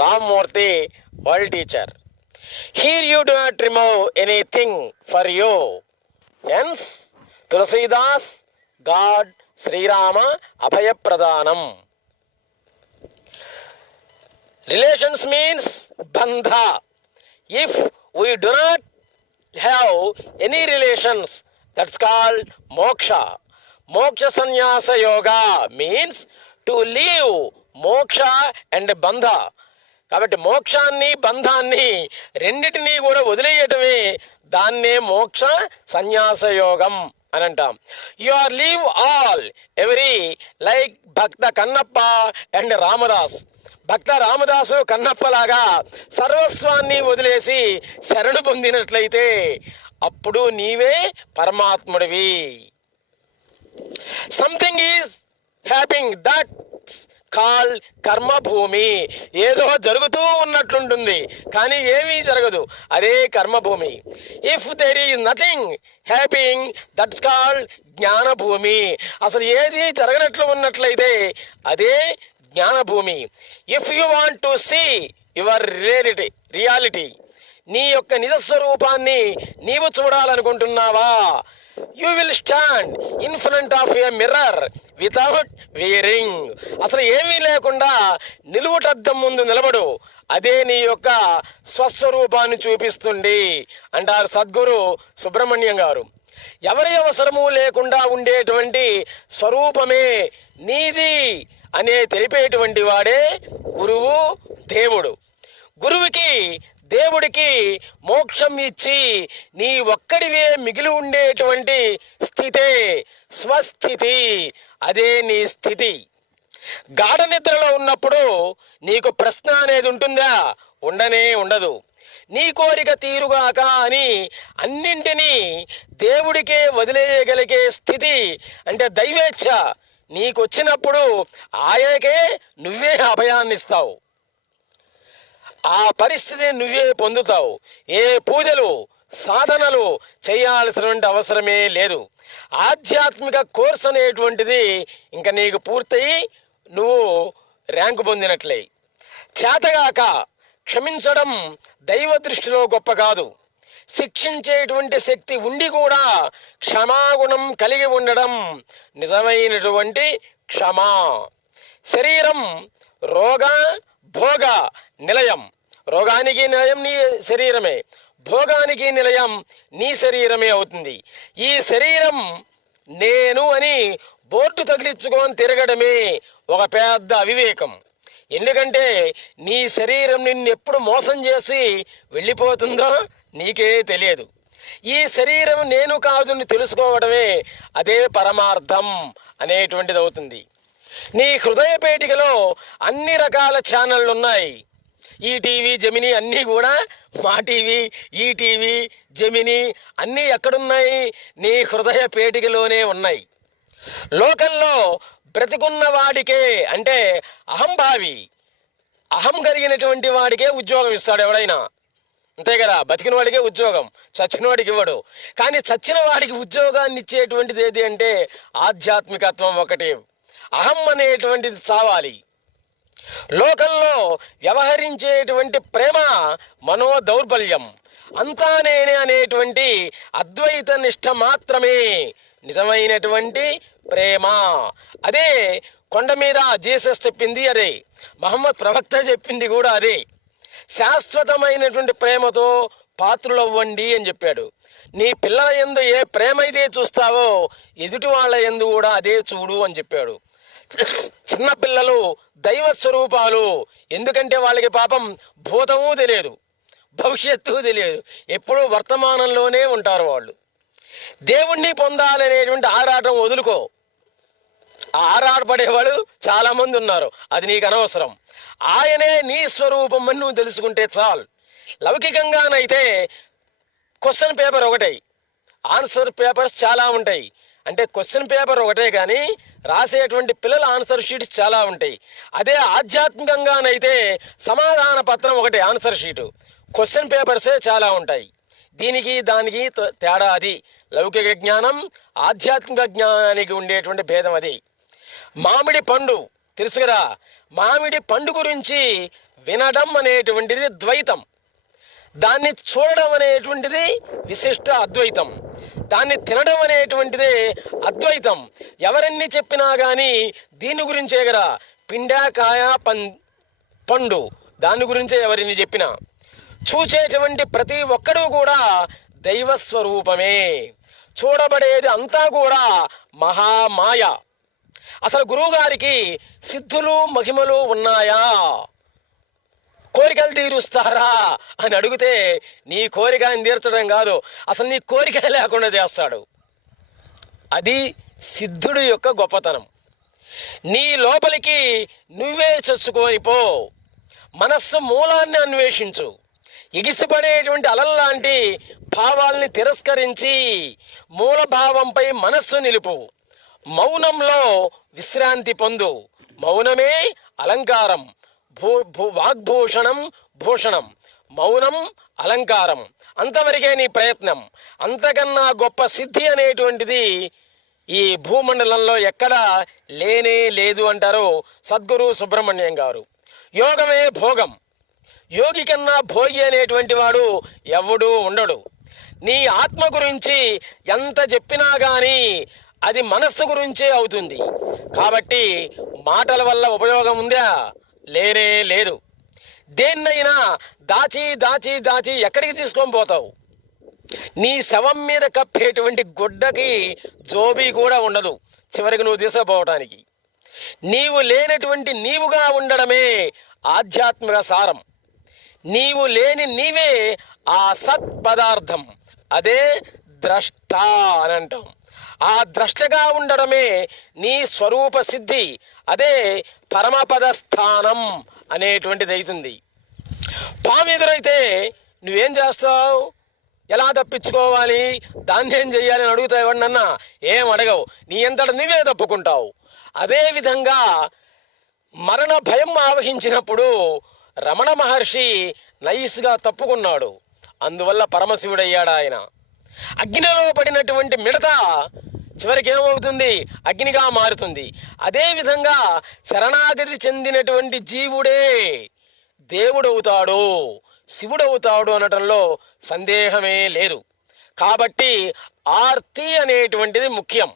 Rammurthy world teacher. Here you do not remove anything for you ends Tulsidas god Srirama అభయప్రదానం. Relations means బంధ if we do not have any relations that's called మోక్ష మోక్ష సన్యాస యోగా means to leave మోక్ష and బంధ. కాబట్టి మోక్షాన్ని బంధాన్ని రెండిటినీ కూడా వదిలేయటమే దాన్నే మోక్ష సన్యాస యోగం అని అంటాం. You are leave all every like Bhakta Kannappa and Ramdas. Bhakta Ramadasu కన్నప్పలాగా సర్వస్వాన్ని వదిలేసి శరణు పొందినట్లయితే అప్పుడు నీవే పరమాత్ముడివి. Something is happening that call కర్మభూమి. ఏదో జరుగుతూ ఉన్నట్లుంటుంది కానీ ఏమీ జరగదు. అదే కర్మభూమి. If there is nothing happening that's call Gnanabhoomi. అసలు ఏది జరగనట్లు ఉన్నట్లయితే అదే Gnanabhoomi. If you want to see your reality reality నీ యొక్క నిజస్వరూపాన్ని నీవు చూడాలనుకుంటున్నావా? You will stand in front of a mirror without wearing అసలు ఏమీ లేకుండా నిలువుటద్దం ముందు నిలబడు. అదే నీ యొక్క స్వస్వరూపాన్ని చూపిస్తుంది అంటారు సద్గురు సుబ్రహ్మణ్యం గారు. ఎవరి అవసరము లేకుండా ఉండేటువంటి స్వరూపమే నీది అనే తెలిపేటువంటి వాడే గురువు దేవుడు. గురువుకి దేవుడికి మోక్షం ఇచ్చి నీ ఒక్కడివే మిగిలి ఉండేటువంటి స్థితే స్వస్థితి అదే నీ స్థితి. గాఢ నిద్రలో ఉన్నప్పుడు నీకు ప్రశ్న అనేది ఉంటుందా? ఉండనే ఉండదు. నీ కోరిక తీరుగాక అని అన్నింటినీ దేవుడికే వదిలేయగలిగే స్థితి అంటే దైవేచ్ఛ. నీకొచ్చినప్పుడు ఆయనకే నువ్వే అభయాన్నిస్తావు. ఆ పరిస్థితిని నువ్వే పొందుతావు. ఏ పూజలు సాధనలు చేయాల్సినటువంటి అవసరమే లేదు. ఆధ్యాత్మిక కోర్స్ అనేటువంటిది ఇంకా నీకు పూర్తయి నువ్వు ర్యాంకు పొందినట్లే. చేతగాక క్షమించడం దైవ దృష్టిలో గొప్ప కాదు. శిక్షించేటువంటి శక్తి ఉండి కూడా క్షమాగుణం కలిగి ఉండడం నిజమైనటువంటి క్షమా. శరీరం రోగ భోగ నిలయం. రోగానికి నిలయం నీ శరీరమే. భోగానికి నిలయం నీ శరీరమే అవుతుంది. ఈ శరీరం నేను అని బోర్డు తగిలించుకొని తిరగడమే ఒక పెద్ద అవివేకం. ఎందుకంటే నీ శరీరం నిన్ను ఎప్పుడు మోసం చేసి వెళ్ళిపోతుందో నీకే తెలియదు. ఈ శరీరం నేను కాదు తెలుసుకోవడమే అదే పరమార్థం అనేటువంటిది అవుతుంది. నీ హృదయ పేటికలో అన్ని రకాల ఛానళ్ళు ఉన్నాయి ఈటీవీ జమిని అన్నీ కూడా మా టీవీ ఈటీవీ జమిని అన్నీ ఎక్కడున్నాయి? నీ హృదయ పేటికలోనే ఉన్నాయి. లోకంలో బ్రతికున్న వాడికే అంటే అహంభావి అహం కలిగినటువంటి వాడికే ఉద్యోగం ఇస్తాడు ఎవడైనా. అంతే కదా బతికిన వాడికే ఉద్యోగం చచ్చిన వాడికి ఇవ్వడు. కానీ చచ్చిన వాడికి ఉద్యోగాన్ని ఇచ్చేటువంటిది ఏది అంటే ఆధ్యాత్మికత్వం ఒకటి. అహం అనేటువంటిది చావాలి. లోకంలో వ్యవహరించేటువంటి ప్రేమ మనో దౌర్బల్యం అంతా నేనే అనేటువంటి అద్వైత నిష్ఠ మాత్రమే. నిజమైనటువంటి ప్రేమ. అదే కొండ మీద జీసస్ చెప్పింది అదే. మహమ్మద్ ప్రవక్త చెప్పింది కూడా అదే. శాశ్వతమైనటువంటి ప్రేమతో పాత్రులవ్వండి అని చెప్పాడు. నీ పిల్లల ఎందు ఏ ప్రేమ అయితే చూస్తావో ఎదుటి వాళ్ళ ఎందు కూడా అదే చూడు అని చెప్పాడు. చిన్నపిల్లలు దైవ స్వరూపాలు. ఎందుకంటే వాళ్ళకి పాపం భూతము తెలియదు భవిష్యత్తు తెలియదు. ఎప్పుడూ వర్తమానంలోనే ఉంటారు వాళ్ళు. దేవుణ్ణి పొందాలనేటువంటి ఆరాటం వదులుకో. ఆరాటపడేవాళ్ళు చాలామంది ఉన్నారు అది నీకు అనవసరం. ఆయనే నీ స్వరూపం అని నువ్వు తెలుసుకుంటే చాలు. లౌకికంగానైతే క్వశ్చన్ పేపర్ ఒకటే. ఆన్సర్ పేపర్స్ చాలా ఉంటాయి. అంటే క్వశ్చన్ పేపర్ ఒకటే కానీ రాసేటువంటి పిల్లల ఆన్సర్ షీట్స్ చాలా ఉంటాయి. అదే ఆధ్యాత్మికంగానైతే సమాధాన పత్రం ఒకటి ఆన్సర్ షీటు క్వశ్చన్ పేపర్సే చాలా ఉంటాయి. దీనికి దానికి త- తేడా అది. లౌకిక జ్ఞానం ఆధ్యాత్మిక జ్ఞానానికి ఉండేటువంటి భేదం అది. మామిడి పండు తెలుసు కదా? మామిడి పండు గురించి వినడం అనేటువంటిది ద్వైతం. దాన్ని చూడడం అనేటువంటిది విశిష్ట అద్వైతం. దాన్ని తినడం అనేటువంటిదే అద్వైతం. ఎవరన్నీ చెప్పినా కానీ దీని గురించే కదా పిండాకాయ పం పండు. దాని గురించే ఎవరిని చెప్పినా. చూచేటువంటి ప్రతి ఒక్కడూ కూడా దైవ స్వరూపమే చూడబడేది అంతా కూడా మహామాయ. అసలు గురువుగారికి సిద్ధులు మహిమలు ఉన్నాయా? కోరికలు తీరుస్తారా అని అడిగితే నీ కోరిక ఆయన తీర్చడం కాదు. అసలు నీ కోరిక లేకుండా చేస్తాడు. అది సిద్ధుడు యొక్క గొప్పతనం. నీ లోపలికి నువ్వే చొచ్చుకొని పో. మనస్సు మూలాన్ని అన్వేషించు. ఎగిసిపడేటువంటి అలల్లాంటి భావాల్ని తిరస్కరించి మూలభావంపై మనస్సు నిలుపు. మౌనంలో విశ్రాంతి పొందు. మౌనమే అలంకారం. భూ భూ వాగ్భూషణం భూషణం మౌనం అలంకారం. అంతవరకే నీ ప్రయత్నం. అంతకన్నా గొప్ప సిద్ధి అనేటువంటిది ఈ భూమండలంలో ఎక్కడా లేనే లేదు అంటారు సద్గురు సుబ్రహ్మణ్యం గారు. యోగమే భోగం. యోగి కన్నా భోగి అనేటువంటి వాడు ఎవడూ ఉండడు. నీ ఆత్మ గురించి ఎంత చెప్పినా కానీ అది మనస్సు గురించే అవుతుంది. కాబట్టి మాటల వల్ల ఉపయోగం ఉందా? లేనే లేదు. దేన్నైనా దాచి దాచి దాచి ఎక్కడికి తీసుకొని పోతావు? నీ శవం మీద కప్పేటువంటి గుడ్డకి జోబీ కూడా ఉండదు చివరికి నువ్వు తీసుకుపోవటానికి. నీవు లేనటువంటి నీవుగా ఉండడమే ఆధ్యాత్మిక సారం. నీవు లేని నీవే ఆ సత్ పదార్థం అదే ద్రష్ట అని అంటాం. ఆ ద్రష్టగా ఉండడమే నీ స్వరూప సిద్ధి. అదే పరమపద స్థానం అనేటువంటిది అవుతుంది. పాము ఎదురైతే నువ్వేం చేస్తావు? ఎలా తప్పించుకోవాలి? దాన్ని ఏం చెయ్యాలి అని అడుగుతావు ఎవరినన్నా? ఏం అడగవు. నీ ఎంతట నువ్వే తప్పుకుంటావు. అదేవిధంగా మరణ భయం ఆవహించినప్పుడు రమణ మహర్షి నైస్గా తప్పుకున్నాడు. అందువల్ల పరమశివుడయ్యాడు ఆయన. అగ్నిలో పడినటువంటి మిడత చివరికి ఏమవుతుంది? అగ్నిగా మారుతుంది. అదేవిధంగా శరణాగతి చెందినటువంటి జీవుడే దేవుడవుతాడు. శివుడవుతాడు అనటంలో సందేహమే లేదు. కాబట్టి ఆర్తి అనేటువంటిది ముఖ్యం.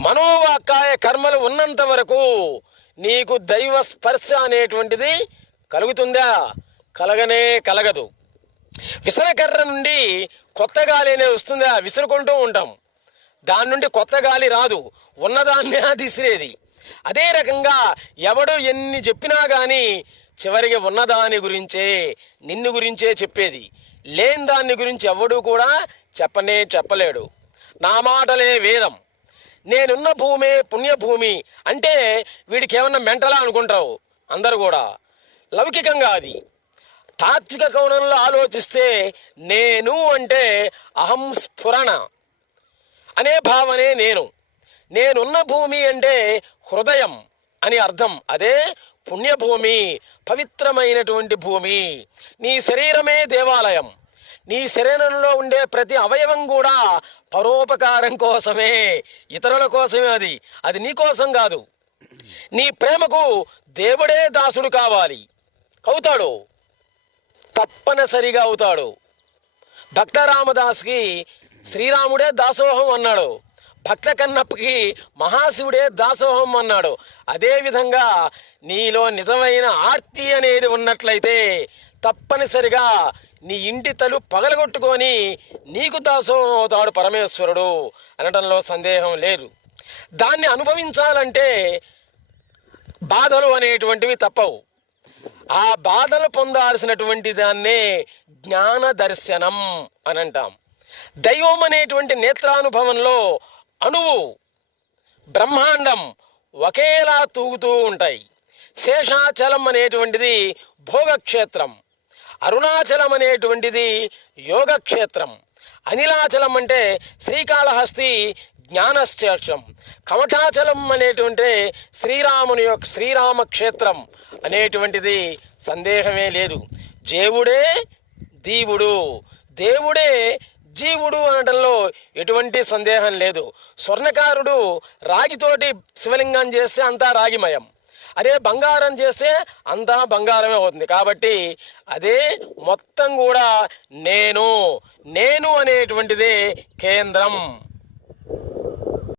మనోవాకాయ కర్మలు ఉన్నంత వరకు నీకు దైవ స్పర్శ అనేటువంటిది కలుగుతుందా? కలగనే కలగదు. విసనకర్ర నుండి కొత్త గాలి అనేది వస్తుందా? విసురుకుంటూ ఉంటాం. దాని నుండి కొత్త గాలి రాదు. ఉన్నదాన్నే తీసిరేది అదే రకంగా ఎవడు ఎన్ని చెప్పినా కానీ చివరికి ఉన్నదాని గురించే నిన్ను గురించే చెప్పేది. లేని దాన్ని గురించి ఎవడు కూడా చెప్పనే చెప్పలేడు. నా మాటలే వేదం. నేనున్న భూమే పుణ్యభూమి అంటే వీడికి ఏమన్నా మెంటలా అనుకుంటావు? అందరు కూడా. లౌకికంగా అది. తాత్విక కోణంలో ఆలోచిస్తే నేను అంటే అహం స్ఫురణ. అనే భావనే నేను. నేనున్న భూమి అంటే హృదయం అని అర్థం. అదే పుణ్యభూమి పవిత్రమైనటువంటి భూమి. నీ శరీరమే దేవాలయం. నీ శరీరంలో ఉండే ప్రతి అవయవం కూడా పరోపకారం కోసమే. ఇతరుల కోసమే అది. అది నీ కోసం కాదు. నీ ప్రేమకు దేవుడే దాసుడు కావాలి. అవుతాడు. తప్పనిసరిగా అవుతాడు. భక్త రామదాస్కి శ్రీరాముడే దాసోహం అన్నాడు. భక్త కన్నప్పకి మహాశివుడే దాసోహం అన్నాడు. అదేవిధంగా నీలో నిజమైన ఆర్తి అనేది ఉన్నట్లయితే తప్పనిసరిగా నీ ఇంటి తలు పగలగొట్టుకొని నీకు దాసోహం అవుతాడు పరమేశ్వరుడు అనడంలో సందేహం లేదు. దాన్ని అనుభవించాలంటే బాధలు అనేటువంటివి తప్పవు. ఆ బాధలు పొందాల్సినటువంటి దాన్నే జ్ఞాన దర్శనం అని అంటాం దైవం అనేటువంటి నేత్రానుభవంలో అణువు బ్రహ్మాండం ఒకేలా తూగుతూ ఉంటాయి. శేషాచలం అనేటువంటిది భోగక్షేత్రం అరుణాచలం అనేటువంటిది యోగక్షేత్రం అనిలాచలం అంటే శ్రీకాళహస్తి జ్ఞానక్షేత్రం కమఠాచలం అనేటువంటి శ్రీరాముని యొక్క శ్రీరామ క్షేత్రం అనేటువంటిది సందేహమే లేదు. దేవుడే దీవుడు దేవుడే జీవుడు అనటంలో ఎటువంటి సందేహం లేదు. స్వర్ణకారుడు రాగితోటి శివలింగం చేస్తే అంతా రాగిమయం. అదే బంగారం చేస్తే అంతా బంగారమే అవుతుంది. కాబట్టి అదే మొత్తం కూడా నేను నేను అనేటువంటిదే కేంద్రం.